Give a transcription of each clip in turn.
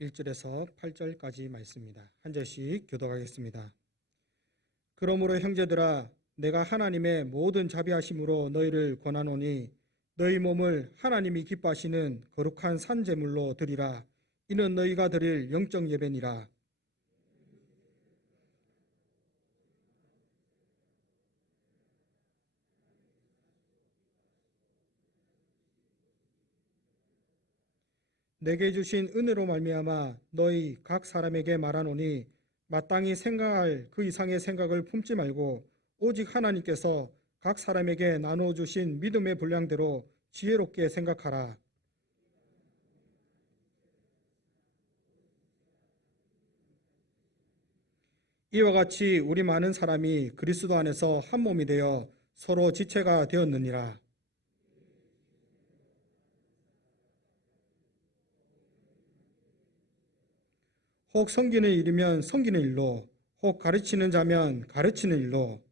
1절에서 8절까지 말씀입니다. 한 절씩 교독하겠습니다. 그러므로 형제들아, 내가 하나님의 모든 자비하심으로 너희를 권하노니 너희 몸을 하나님이 기뻐하시는 거룩한 산 제물로 드리라. 이는 너희가 드릴 영적 예배니라. 내게 주신 은혜로 말미암아 너희 각 사람에게 말하노니 마땅히 생각할 그 이상의 생각을 품지 말고 오직 하나님께서 각 사람에게 나누어 주신 믿음의 분량대로 지혜롭게 생각하라. 이와 같이 우리 많은 사람이 그리스도 안에서 한 몸이 되어 서로 지체가 되었느니라. 혹 섬기는 일이면 섬기는 일로, 혹 가르치는 자면 가르치는 일로,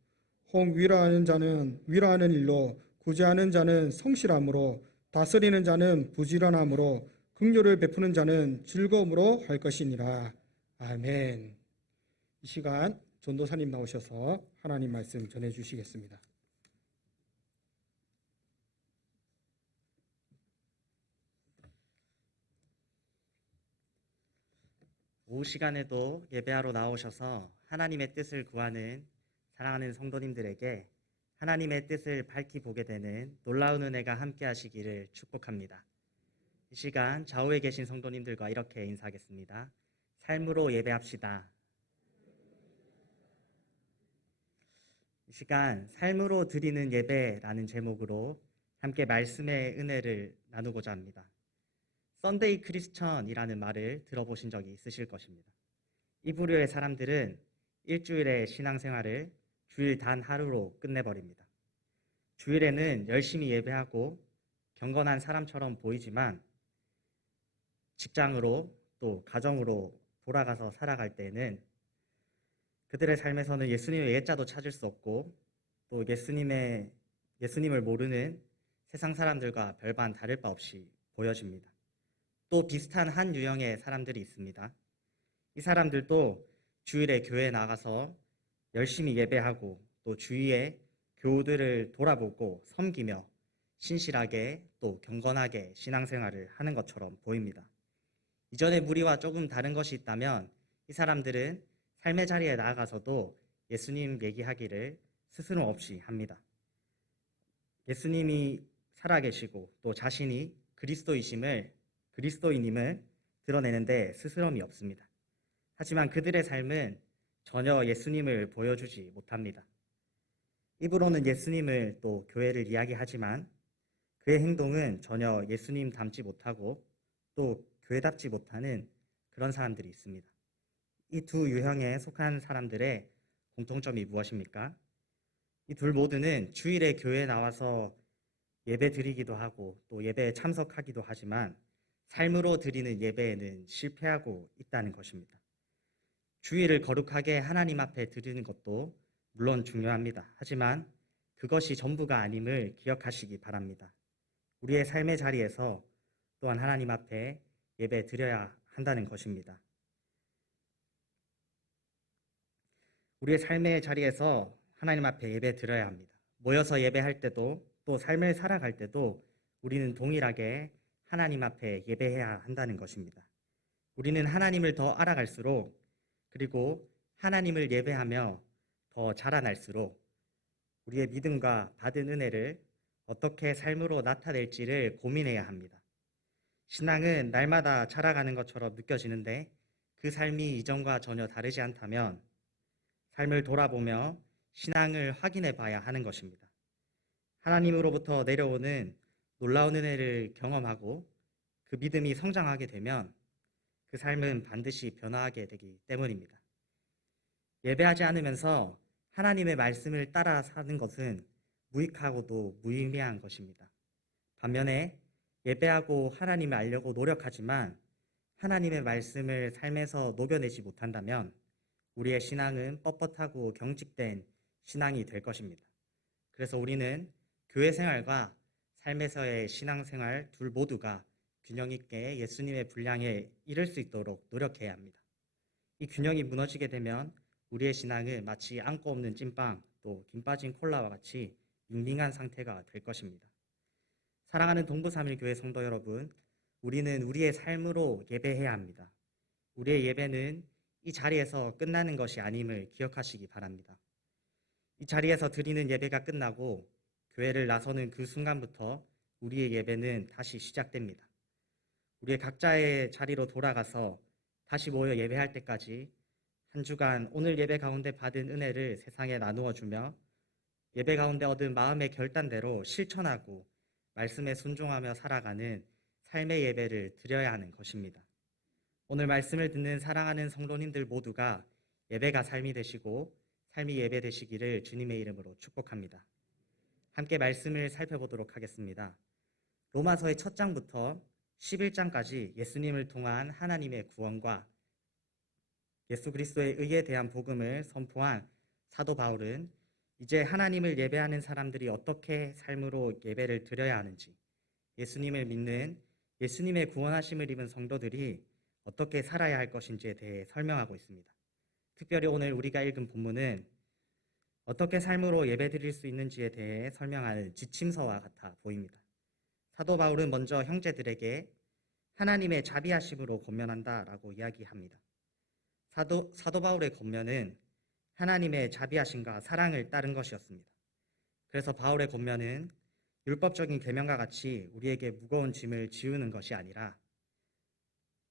혹 위로하는 자는 위로하는 일로, 구제하는 자는 성실함으로, 다스리는 자는 부지런함으로, 긍휼을 베푸는 자는 즐거움으로 할 것이니라. 아멘. 이 시간 전도사님 나오셔서 하나님 말씀 전해주시겠습니다. 오후 시간에도 예배하러 나오셔서 하나님의 뜻을 구하는 사랑하는 성도님들에게 하나님의 뜻을 밝히 보게 되는 놀라운 은혜가 함께 하시기를 축복합니다. 이 시간 좌우에 계신 성도님들과 이렇게 인사하겠습니다. 삶으로 예배합시다. 이 시간 삶으로 드리는 예배라는 제목으로 함께 말씀의 은혜를 나누고자 합니다. 썬데이 크리스천이라는 말을 들어보신 적이 있으실 것입니다. 이 부류의 사람들은 일주일의 신앙생활을 주일 단 하루로 끝내버립니다. 주일에는 열심히 예배하고 경건한 사람처럼 보이지만 직장으로 또 가정으로 돌아가서 살아갈 때는 그들의 삶에서는 예수님의 예자도 찾을 수 없고 또 예수님을 모르는 세상 사람들과 별반 다를 바 없이 보여집니다. 또 비슷한 한 유형의 사람들이 있습니다. 이 사람들도 주일에 교회에 나가서 열심히 예배하고 또 주위의 교우들을 돌아보고 섬기며 신실하게 또 경건하게 신앙생활을 하는 것처럼 보입니다. 이전의 무리와 조금 다른 것이 있다면 이 사람들은 삶의 자리에 나아가서도 예수님 얘기하기를 스스럼 없이 합니다. 예수님이 살아계시고 또 자신이 그리스도인임을 드러내는데 스스럼이 없습니다. 하지만 그들의 삶은 전혀 예수님을 보여주지 못합니다. 입으로는 예수님을 또 교회를 이야기하지만 그의 행동은 전혀 예수님 닮지 못하고 또 교회답지 못하는 그런 사람들이 있습니다. 이 두 유형에 속한 사람들의 공통점이 무엇입니까? 이 둘 모두는 주일에 교회에 나와서 예배 드리기도 하고 또 예배에 참석하기도 하지만 삶으로 드리는 예배에는 실패하고 있다는 것입니다. 주일을 거룩하게 하나님 앞에 드리는 것도 물론 중요합니다. 하지만 그것이 전부가 아님을 기억하시기 바랍니다. 우리의 삶의 자리에서 또한 하나님 앞에 예배 드려야 한다는 것입니다. 우리의 삶의 자리에서 하나님 앞에 예배 드려야 합니다. 모여서 예배할 때도 또 삶을 살아갈 때도 우리는 동일하게 하나님 앞에 예배해야 한다는 것입니다. 우리는 하나님을 더 알아갈수록 그리고 하나님을 예배하며 더 자라날수록 우리의 믿음과 받은 은혜를 어떻게 삶으로 나타낼지를 고민해야 합니다. 신앙은 날마다 자라가는 것처럼 느껴지는데 그 삶이 이전과 전혀 다르지 않다면 삶을 돌아보며 신앙을 확인해 봐야 하는 것입니다. 하나님으로부터 내려오는 놀라운 은혜를 경험하고 그 믿음이 성장하게 되면 그 삶은 반드시 변화하게 되기 때문입니다. 예배하지 않으면서 하나님의 말씀을 따라 사는 것은 무익하고도 무의미한 것입니다. 반면에 예배하고 하나님을 알려고 노력하지만 하나님의 말씀을 삶에서 녹여내지 못한다면 우리의 신앙은 뻣뻣하고 경직된 신앙이 될 것입니다. 그래서 우리는 교회 생활과 삶에서의 신앙생활 둘 모두가 균형 있게 예수님의 분량에 이를 수 있도록 노력해야 합니다. 이 균형이 무너지게 되면 우리의 신앙은 마치 안고 없는 찐빵 또 김 빠진 콜라와 같이 밍밍한 상태가 될 것입니다. 사랑하는 동부삼일교회 성도 여러분, 우리는 우리의 삶으로 예배해야 합니다. 우리의 예배는 이 자리에서 끝나는 것이 아님을 기억하시기 바랍니다. 이 자리에서 드리는 예배가 끝나고 교회를 나서는 그 순간부터 우리의 예배는 다시 시작됩니다. 우리의 각자의 자리로 돌아가서 다시 모여 예배할 때까지 한 주간 오늘 예배 가운데 받은 은혜를 세상에 나누어 주며 예배 가운데 얻은 마음의 결단대로 실천하고 말씀에 순종하며 살아가는 삶의 예배를 드려야 하는 것입니다. 오늘 말씀을 듣는 사랑하는 성도님들 모두가 예배가 삶이 되시고 삶이 예배 되시기를 주님의 이름으로 축복합니다. 함께 말씀을 살펴보도록 하겠습니다. 로마서의 첫 장부터 11장까지 예수님을 통한 하나님의 구원과 예수 그리스도의 의에 대한 복음을 선포한 사도 바울은 이제 하나님을 예배하는 사람들이 어떻게 삶으로 예배를 드려야 하는지, 예수님을 믿는 예수님의 구원하심을 입은 성도들이 어떻게 살아야 할 것인지에 대해 설명하고 있습니다. 특별히 오늘 우리가 읽은 본문은 어떻게 삶으로 예배 드릴 수 있는지에 대해 설명하는 지침서와 같아 보입니다. 사도 바울은 먼저 형제들에게 하나님의 자비하심으로 권면한다라고 이야기합니다. 사도 바울의 권면은 하나님의 자비하심과 사랑을 따른 것이었습니다. 그래서 바울의 권면은 율법적인 계명과 같이 우리에게 무거운 짐을 지우는 것이 아니라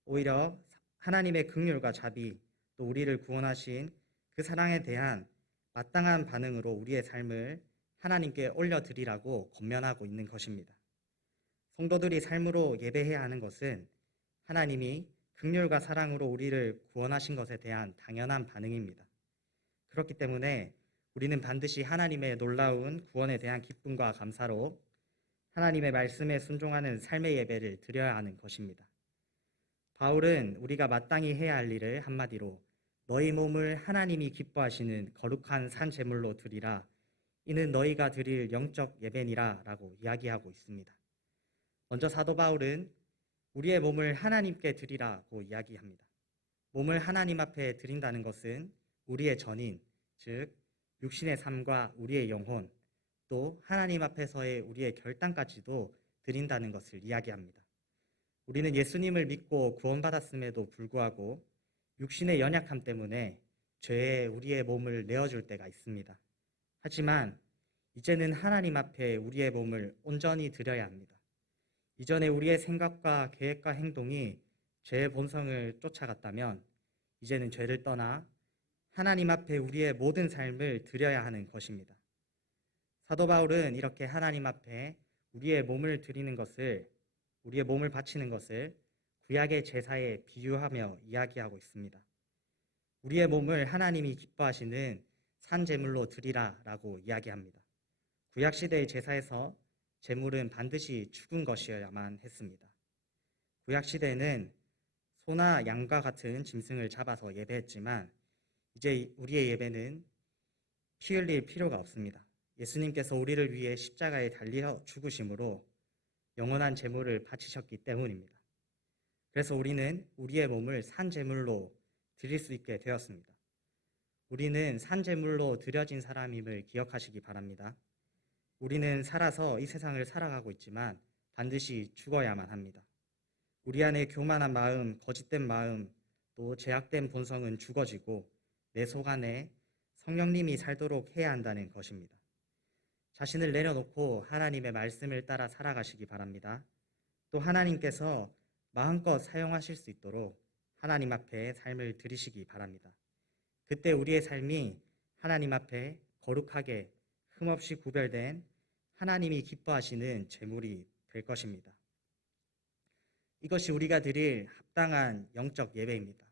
오히려 하나님의 긍휼과 자비 또 우리를 구원하신 그 사랑에 대한 마땅한 반응으로 우리의 삶을 하나님께 올려드리라고 권면하고 있는 것입니다. 성도들이 삶으로 예배해야 하는 것은 하나님이 긍휼과 사랑으로 우리를 구원하신 것에 대한 당연한 반응입니다. 그렇기 때문에 우리는 반드시 하나님의 놀라운 구원에 대한 기쁨과 감사로 하나님의 말씀에 순종하는 삶의 예배를 드려야 하는 것입니다. 바울은 우리가 마땅히 해야 할 일을 한마디로 너희 몸을 하나님이 기뻐하시는 거룩한 산 제물로 드리라. 이는 너희가 드릴 영적 예배니라 라고 이야기하고 있습니다. 먼저 사도 바울은 우리의 몸을 하나님께 드리라고 이야기합니다. 몸을 하나님 앞에 드린다는 것은 우리의 전인, 즉 육신의 삶과 우리의 영혼, 또 하나님 앞에서의 우리의 결단까지도 드린다는 것을 이야기합니다. 우리는 예수님을 믿고 구원받았음에도 불구하고 육신의 연약함 때문에 죄에 우리의 몸을 내어줄 때가 있습니다. 하지만 이제는 하나님 앞에 우리의 몸을 온전히 드려야 합니다. 이전에 우리의 생각과 계획과 행동이 죄의 본성을 쫓아갔다면 이제는 죄를 떠나 하나님 앞에 우리의 모든 삶을 드려야 하는 것입니다. 사도 바울은 이렇게 하나님 앞에 우리의 몸을 드리는 것을, 우리의 몸을 바치는 것을 구약의 제사에 비유하며 이야기하고 있습니다. 우리의 몸을 하나님이 기뻐하시는 산 제물로 드리라라고 이야기합니다. 구약 시대의 제사에서 제물은 반드시 죽은 것이어야만 했습니다. 구약 시대에는 소나 양과 같은 짐승을 잡아서 예배했지만 이제 우리의 예배는 피 흘릴 필요가 없습니다. 예수님께서 우리를 위해 십자가에 달려 죽으심으로 영원한 제물을 바치셨기 때문입니다. 그래서 우리는 우리의 몸을 산 제물로 드릴 수 있게 되었습니다. 우리는 산 제물로 드려진 사람임을 기억하시기 바랍니다. 우리는 살아서 이 세상을 살아가고 있지만 반드시 죽어야만 합니다. 우리 안에 교만한 마음, 거짓된 마음, 또 죄악된 본성은 죽어지고 내 속 안에 성령님이 살도록 해야 한다는 것입니다. 자신을 내려놓고 하나님의 말씀을 따라 살아가시기 바랍니다. 또 하나님께서 마음껏 사용하실 수 있도록 하나님 앞에 삶을 드리시기 바랍니다. 그때 우리의 삶이 하나님 앞에 거룩하게 흠없이 구별된 하나님이 기뻐하시는 제물이 될 것입니다. 이것이 우리가 드릴 합당한 영적 예배입니다.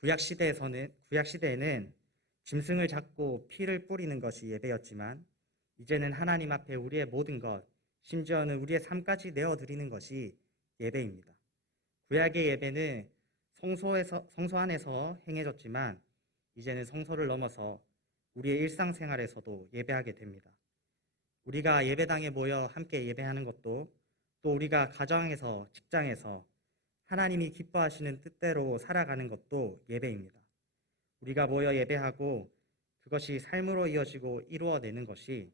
구약 시대에는 짐승을 잡고 피를 뿌리는 것이 예배였지만 이제는 하나님 앞에 우리의 모든 것, 심지어는 우리의 삶까지 내어드리는 것이 예배입니다. 구약의 예배는 성소 안에서 행해졌지만 이제는 성소를 넘어서 우리의 일상생활에서도 예배하게 됩니다. 우리가 예배당에 모여 함께 예배하는 것도 또 우리가 가정에서, 직장에서 하나님이 기뻐하시는 뜻대로 살아가는 것도 예배입니다. 우리가 모여 예배하고 그것이 삶으로 이어지고 이루어내는 것이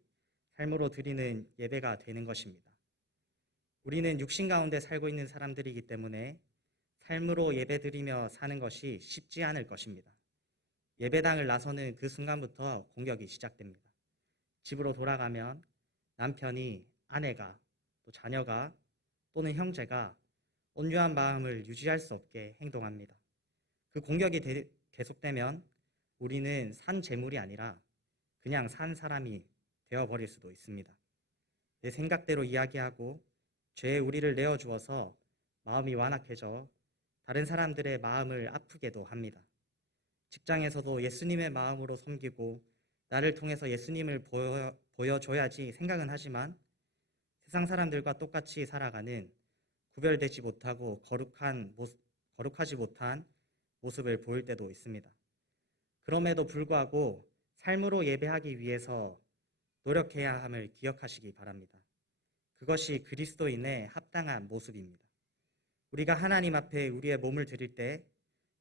삶으로 드리는 예배가 되는 것입니다. 우리는 육신 가운데 살고 있는 사람들이기 때문에 삶으로 예배드리며 사는 것이 쉽지 않을 것입니다. 예배당을 나서는 그 순간부터 공격이 시작됩니다. 집으로 돌아가면 남편이, 아내가, 또 자녀가 또는 형제가 온유한 마음을 유지할 수 없게 행동합니다. 그 공격이 계속되면 우리는 산 재물이 아니라 그냥 산 사람이 되어버릴 수도 있습니다. 내 생각대로 이야기하고 죄에 우리를 내어주어서 마음이 완악해져 다른 사람들의 마음을 아프게도 합니다. 직장에서도 예수님의 마음으로 섬기고 나를 통해서 예수님을 보여줘야지 생각은 하지만 세상 사람들과 똑같이 살아가는 구별되지 못하고 거룩하지 못한 모습을 보일 때도 있습니다. 그럼에도 불구하고 삶으로 예배하기 위해서 노력해야 함을 기억하시기 바랍니다. 그것이 그리스도인의 합당한 모습입니다. 우리가 하나님 앞에 우리의 몸을 드릴 때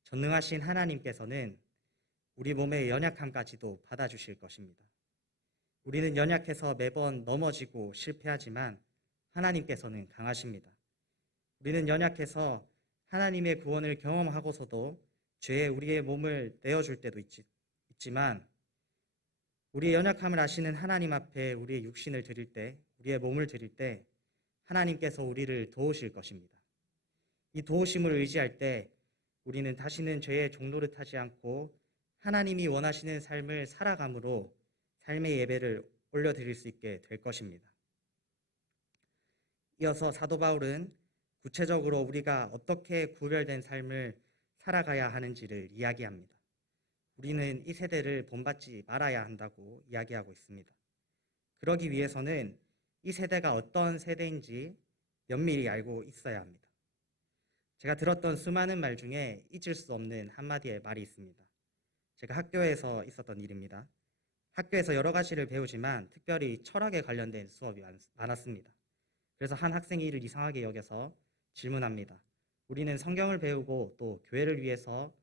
전능하신 하나님께서는 우리 몸의 연약함까지도 받아주실 것입니다. 우리는 연약해서 매번 넘어지고 실패하지만 하나님께서는 강하십니다. 우리는 연약해서 하나님의 구원을 경험하고서도 죄에 우리의 몸을 내어줄 때도 있지만 우리의 연약함을 아시는 하나님 앞에 우리의 육신을 드릴 때, 우리의 몸을 드릴 때 하나님께서 우리를 도우실 것입니다. 이 도우심을 의지할 때 우리는 다시는 죄의 종노릇하지 않고 하나님이 원하시는 삶을 살아감으로 삶의 예배를 올려드릴 수 있게 될 것입니다. 이어서 사도 바울은 구체적으로 우리가 어떻게 구별된 삶을 살아가야 하는지를 이야기합니다. 우리는 이 세대를 본받지 말아야 한다고 이야기하고 있습니다. 그러기 위해서는 이 세대가 어떤 세대인지 면밀히 알고 있어야 합니다. 제가 들었던 수많은 말 중에 잊을 수 없는 한마디의 말이 있습니다. 제가 학교에서 있었던 일입니다. 학교에서 여러 가지를 배우지만 특별히 철학에 관련된 수업이 많았습니다. 그래서 한 학생이 이를 이상하게 여겨서 질문합니다. 우리는 성경을 배우고 또 교회를 위해서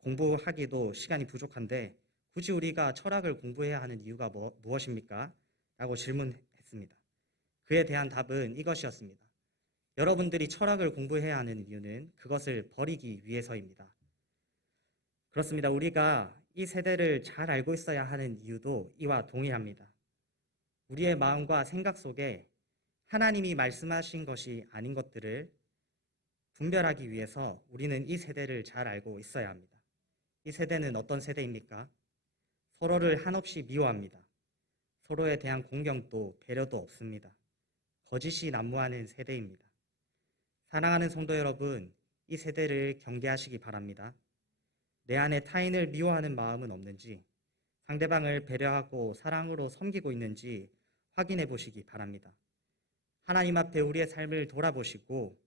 공부하기도 시간이 부족한데 굳이 우리가 철학을 공부해야 하는 이유가 무엇입니까? 라고 질문했습니다. 그에 대한 답은 이것이었습니다. 여러분들이 철학을 공부해야 하는 이유는 그것을 버리기 위해서입니다. 그렇습니다. 우리가 이 세대를 잘 알고 있어야 하는 이유도 이와 동일합니다. 우리의 마음과 생각 속에 하나님이 말씀하신 것이 아닌 것들을 분별하기 위해서 우리는 이 세대를 잘 알고 있어야 합니다. 이 세대는 어떤 세대입니까? 서로를 한없이 미워합니다. 서로에 대한 공경도 배려도 없습니다. 거짓이 난무하는 세대입니다. 사랑하는 성도 여러분, 이 세대를 경계하시기 바랍니다. 내 안에 타인을 미워하는 마음은 없는지, 상대방을 배려하고 사랑으로 섬기고 있는지 확인해 보시기 바랍니다. 하나님 앞에 우리의 삶을 돌아보시고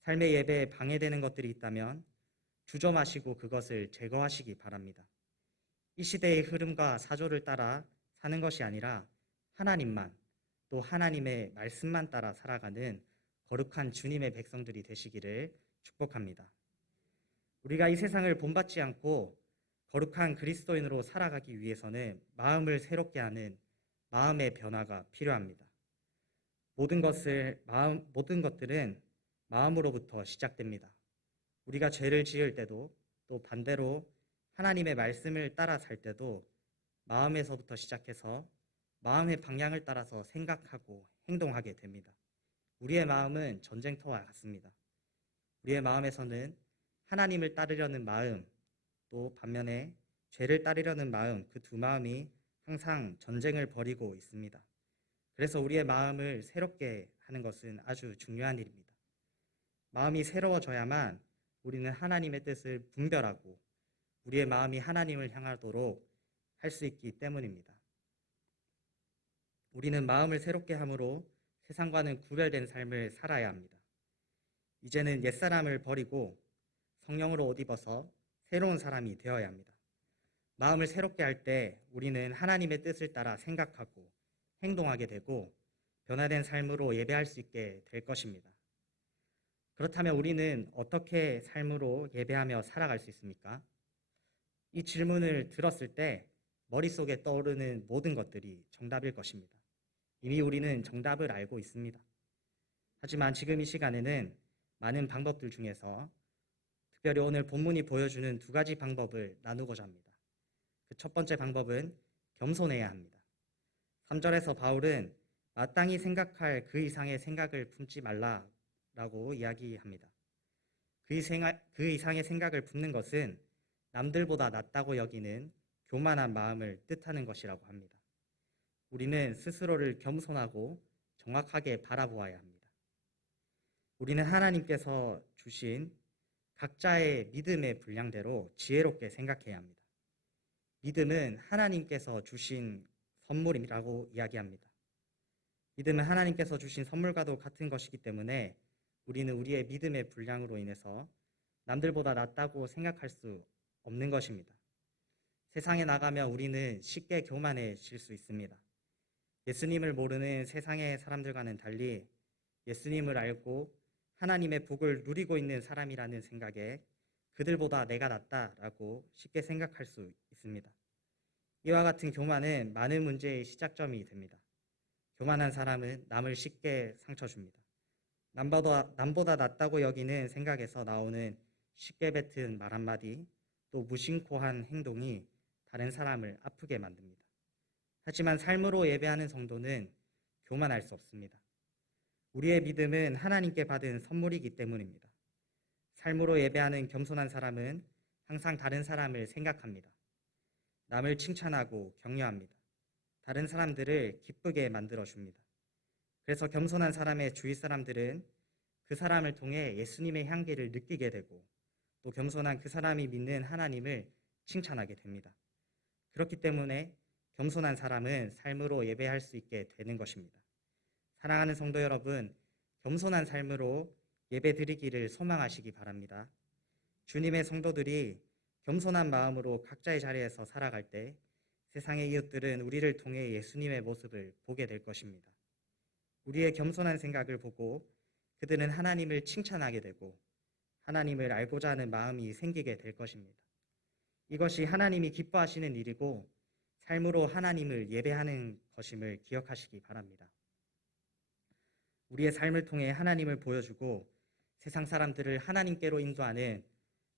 삶의 예배에 방해되는 것들이 있다면 주저 마시고 그것을 제거하시기 바랍니다. 이 시대의 흐름과 사조를 따라 사는 것이 아니라 하나님만, 또 하나님의 말씀만 따라 살아가는 거룩한 주님의 백성들이 되시기를 축복합니다. 우리가 이 세상을 본받지 않고 거룩한 그리스도인으로 살아가기 위해서는 마음을 새롭게 하는 마음의 변화가 필요합니다. 모든 것들은 마음으로부터 시작됩니다. 우리가 죄를 지을 때도 또 반대로 하나님의 말씀을 따라 살 때도 마음에서부터 시작해서 마음의 방향을 따라서 생각하고 행동하게 됩니다. 우리의 마음은 전쟁터와 같습니다. 우리의 마음에서는 하나님을 따르려는 마음, 또 반면에 죄를 따르려는 마음, 그 두 마음이 항상 전쟁을 벌이고 있습니다. 그래서 우리의 마음을 새롭게 하는 것은 아주 중요한 일입니다. 마음이 새로워져야만 우리는 하나님의 뜻을 분별하고 우리의 마음이 하나님을 향하도록 할 수 있기 때문입니다. 우리는 마음을 새롭게 함으로 세상과는 구별된 삶을 살아야 합니다. 이제는 옛사람을 버리고 성령으로 옷 입어서 새로운 사람이 되어야 합니다. 마음을 새롭게 할 때 우리는 하나님의 뜻을 따라 생각하고 행동하게 되고 변화된 삶으로 예배할 수 있게 될 것입니다. 그렇다면 우리는 어떻게 삶으로 예배하며 살아갈 수 있습니까? 이 질문을 들었을 때 머릿속에 떠오르는 모든 것들이 정답일 것입니다. 이미 우리는 정답을 알고 있습니다. 하지만 지금 이 시간에는 많은 방법들 중에서 특별히 오늘 본문이 보여주는 두 가지 방법을 나누고자 합니다. 그 첫 번째 방법은 겸손해야 합니다. 3절에서 바울은 마땅히 생각할 그 이상의 생각을 품지 말라라고 이야기합니다. 그 이상의 생각을 품는 것은 남들보다 낫다고 여기는 교만한 마음을 뜻하는 것이라고 합니다. 우리는 스스로를 겸손하고 정확하게 바라보아야 합니다. 우리는 하나님께서 주신 각자의 믿음의 분량대로 지혜롭게 생각해야 합니다. 믿음은 하나님께서 주신 선물이라고 이야기합니다. 믿음은 하나님께서 주신 선물과도 같은 것이기 때문에 우리는 우리의 믿음의 분량으로 인해서 남들보다 낫다고 생각할 수 없는 것입니다. 세상에 나가면 우리는 쉽게 교만해질 수 있습니다. 예수님을 모르는 세상의 사람들과는 달리 예수님을 알고 하나님의 복을 누리고 있는 사람이라는 생각에 그들보다 내가 낫다라고 쉽게 생각할 수 있습니다. 이와 같은 교만은 많은 문제의 시작점이 됩니다. 교만한 사람은 남을 쉽게 상처 줍니다. 남보다 낫다고 여기는 생각에서 나오는 쉽게 뱉은 말 한마디, 또 무심코한 행동이 다른 사람을 아프게 만듭니다. 하지만 삶으로 예배하는 성도는 교만할 수 없습니다. 우리의 믿음은 하나님께 받은 선물이기 때문입니다. 삶으로 예배하는 겸손한 사람은 항상 다른 사람을 생각합니다. 남을 칭찬하고 격려합니다. 다른 사람들을 기쁘게 만들어줍니다. 그래서 겸손한 사람의 주위 사람들은 그 사람을 통해 예수님의 향기를 느끼게 되고 또 겸손한 그 사람이 믿는 하나님을 칭찬하게 됩니다. 그렇기 때문에 겸손한 사람은 삶으로 예배할 수 있게 되는 것입니다. 사랑하는 성도 여러분, 겸손한 삶으로 예배 드리기를 소망하시기 바랍니다. 주님의 성도들이 겸손한 마음으로 각자의 자리에서 살아갈 때 세상의 이웃들은 우리를 통해 예수님의 모습을 보게 될 것입니다. 우리의 겸손한 생각을 보고 그들은 하나님을 칭찬하게 되고 하나님을 알고자 하는 마음이 생기게 될 것입니다. 이것이 하나님이 기뻐하시는 일이고 삶으로 하나님을 예배하는 것임을 기억하시기 바랍니다. 우리의 삶을 통해 하나님을 보여주고 세상 사람들을 하나님께로 인도하는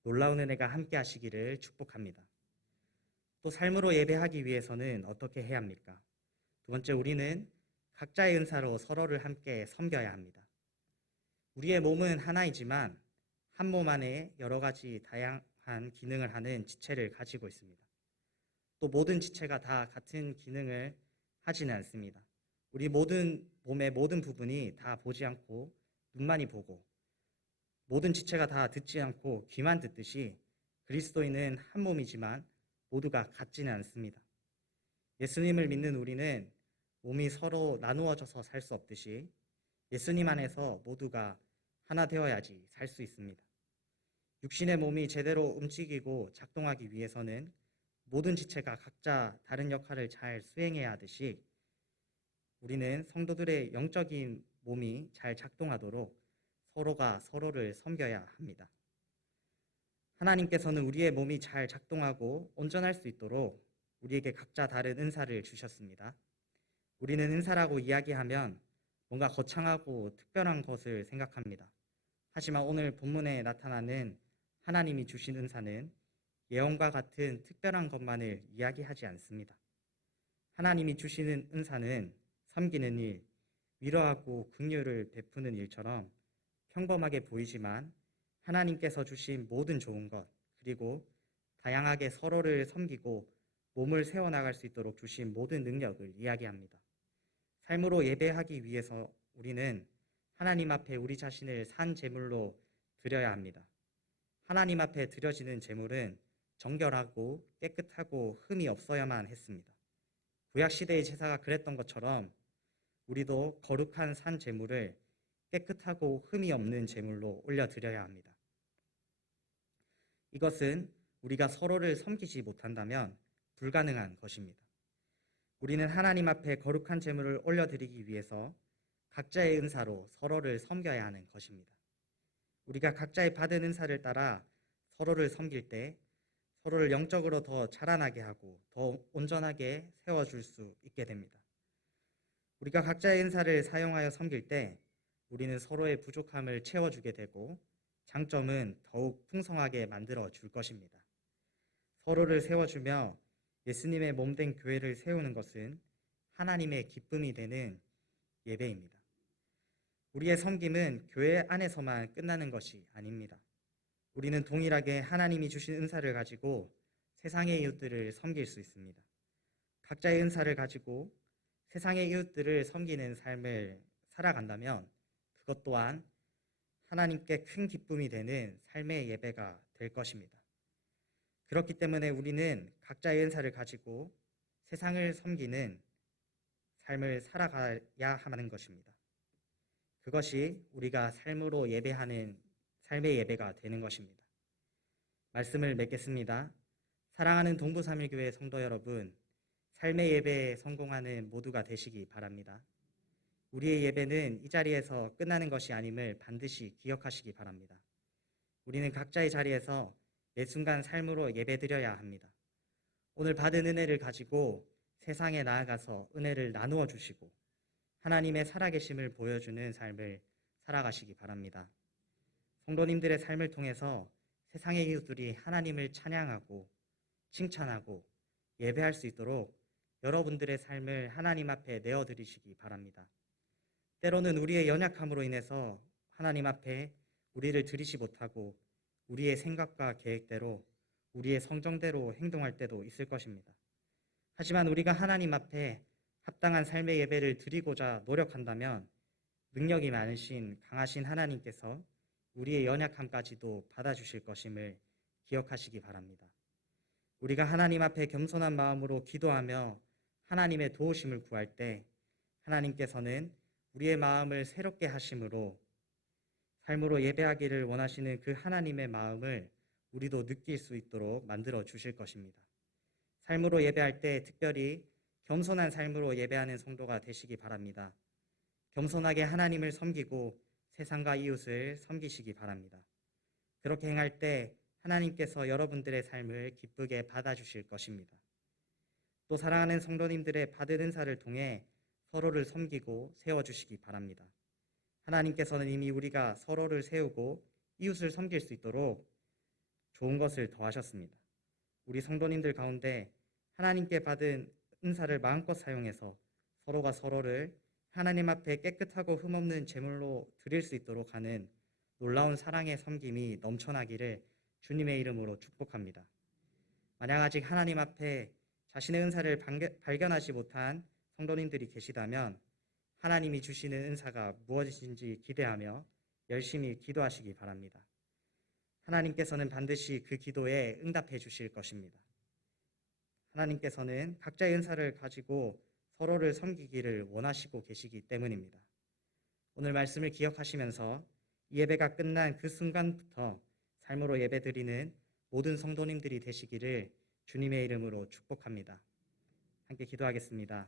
놀라운 은혜가 함께 하시기를 축복합니다. 또 삶으로 예배하기 위해서는 어떻게 해야 합니까? 두 번째, 우리는 각자의 은사로 서로를 함께 섬겨야 합니다. 우리의 몸은 하나이지만 한 몸 안에 여러 가지 다양한 기능을 하는 지체를 가지고 있습니다. 또 모든 지체가 다 같은 기능을 하지는 않습니다. 우리 몸의 모든 부분이 다 보지 않고 눈만이 보고 모든 지체가 다 듣지 않고 귀만 듣듯이 그리스도인은 한 몸이지만 모두가 같지는 않습니다. 예수님을 믿는 우리는 몸이 서로 나누어져서 살 수 없듯이 예수님 안에서 모두가 하나 되어야지 살 수 있습니다. 육신의 몸이 제대로 움직이고 작동하기 위해서는 모든 지체가 각자 다른 역할을 잘 수행해야 하듯이 우리는 성도들의 영적인 몸이 잘 작동하도록 서로가 서로를 섬겨야 합니다. 하나님께서는 우리의 몸이 잘 작동하고 온전할 수 있도록 우리에게 각자 다른 은사를 주셨습니다. 우리는 은사라고 이야기하면 뭔가 거창하고 특별한 것을 생각합니다. 하지만 오늘 본문에 나타나는 하나님이 주신 은사는 예언과 같은 특별한 것만을 이야기하지 않습니다. 하나님이 주시는 은사는 섬기는 일, 위로하고 긍휼을 베푸는 일처럼 평범하게 보이지만 하나님께서 주신 모든 좋은 것, 그리고 다양하게 서로를 섬기고 몸을 세워나갈 수 있도록 주신 모든 능력을 이야기합니다. 삶으로 예배하기 위해서 우리는 하나님 앞에 우리 자신을 산 제물로 드려야 합니다. 하나님 앞에 드려지는 제물은 정결하고 깨끗하고 흠이 없어야만 했습니다. 구약시대의 제사가 그랬던 것처럼 우리도 거룩한 산 제물을 깨끗하고 흠이 없는 제물로 올려드려야 합니다. 이것은 우리가 서로를 섬기지 못한다면 불가능한 것입니다. 우리는 하나님 앞에 거룩한 제물을 올려드리기 위해서 각자의 은사로 서로를 섬겨야 하는 것입니다. 우리가 각자의 받은 은사를 따라 서로를 섬길 때 서로를 영적으로 더 자라나게 하고 더 온전하게 세워줄 수 있게 됩니다. 우리가 각자의 은사를 사용하여 섬길 때 우리는 서로의 부족함을 채워주게 되고 장점은 더욱 풍성하게 만들어 줄 것입니다. 서로를 세워주며 예수님의 몸된 교회를 세우는 것은 하나님의 기쁨이 되는 예배입니다. 우리의 섬김은 교회 안에서만 끝나는 것이 아닙니다. 우리는 동일하게 하나님이 주신 은사를 가지고 세상의 이웃들을 섬길 수 있습니다. 각자의 은사를 가지고 세상의 이웃들을 섬기는 삶을 살아간다면 그것 또한 하나님께 큰 기쁨이 되는 삶의 예배가 될 것입니다. 그렇기 때문에 우리는 각자의 은사를 가지고 세상을 섬기는 삶을 살아가야 하는 것입니다. 그것이 우리가 삶으로 예배하는 삶의 예배가 되는 것입니다. 말씀을 맺겠습니다. 사랑하는 동부삼일교회 성도 여러분, 삶의 예배에 성공하는 모두가 되시기 바랍니다. 우리의 예배는 이 자리에서 끝나는 것이 아님을 반드시 기억하시기 바랍니다. 우리는 각자의 자리에서 매 순간 삶으로 예배드려야 합니다. 오늘 받은 은혜를 가지고 세상에 나아가서 은혜를 나누어 주시고 하나님의 살아계심을 보여주는 삶을 살아가시기 바랍니다. 성도님들의 삶을 통해서 세상의 이웃들이 하나님을 찬양하고 칭찬하고 예배할 수 있도록 여러분들의 삶을 하나님 앞에 내어드리시기 바랍니다. 때로는 우리의 연약함으로 인해서 하나님 앞에 우리를 드리지 못하고 우리의 생각과 계획대로 우리의 성정대로 행동할 때도 있을 것입니다. 하지만 우리가 하나님 앞에 합당한 삶의 예배를 드리고자 노력한다면 능력이 많으신 강하신 하나님께서 우리의 연약함까지도 받아주실 것임을 기억하시기 바랍니다. 우리가 하나님 앞에 겸손한 마음으로 기도하며 하나님의 도우심을 구할 때 하나님께서는 우리의 마음을 새롭게 하심으로 삶으로 예배하기를 원하시는 그 하나님의 마음을 우리도 느낄 수 있도록 만들어 주실 것입니다. 삶으로 예배할 때 특별히 겸손한 삶으로 예배하는 성도가 되시기 바랍니다. 겸손하게 하나님을 섬기고 세상과 이웃을 섬기시기 바랍니다. 그렇게 행할 때 하나님께서 여러분들의 삶을 기쁘게 받아주실 것입니다. 또 사랑하는 성도님들의 받은 은사를 통해 서로를 섬기고 세워주시기 바랍니다. 하나님께서는 이미 우리가 서로를 세우고 이웃을 섬길 수 있도록 좋은 것을 더하셨습니다. 우리 성도님들 가운데 하나님께 받은 은사를 마음껏 사용해서 서로가 서로를 하나님 앞에 깨끗하고 흠없는 제물로 드릴 수 있도록 하는 놀라운 사랑의 섬김이 넘쳐나기를 주님의 이름으로 축복합니다. 만약 아직 하나님 앞에 자신의 은사를 발견하지 못한 성도님들이 계시다면 하나님이 주시는 은사가 무엇인지 기대하며 열심히 기도하시기 바랍니다. 하나님께서는 반드시 그 기도에 응답해 주실 것입니다. 하나님께서는 각자의 은사를 가지고 서로를 섬기기를 원하시고 계시기 때문입니다. 오늘 말씀을 기억하시면서 이 예배가 끝난 그 순간부터 삶으로 예배드리는 모든 성도님들이 되시기를 주님의 이름으로 축복합니다. 함께 기도하겠습니다.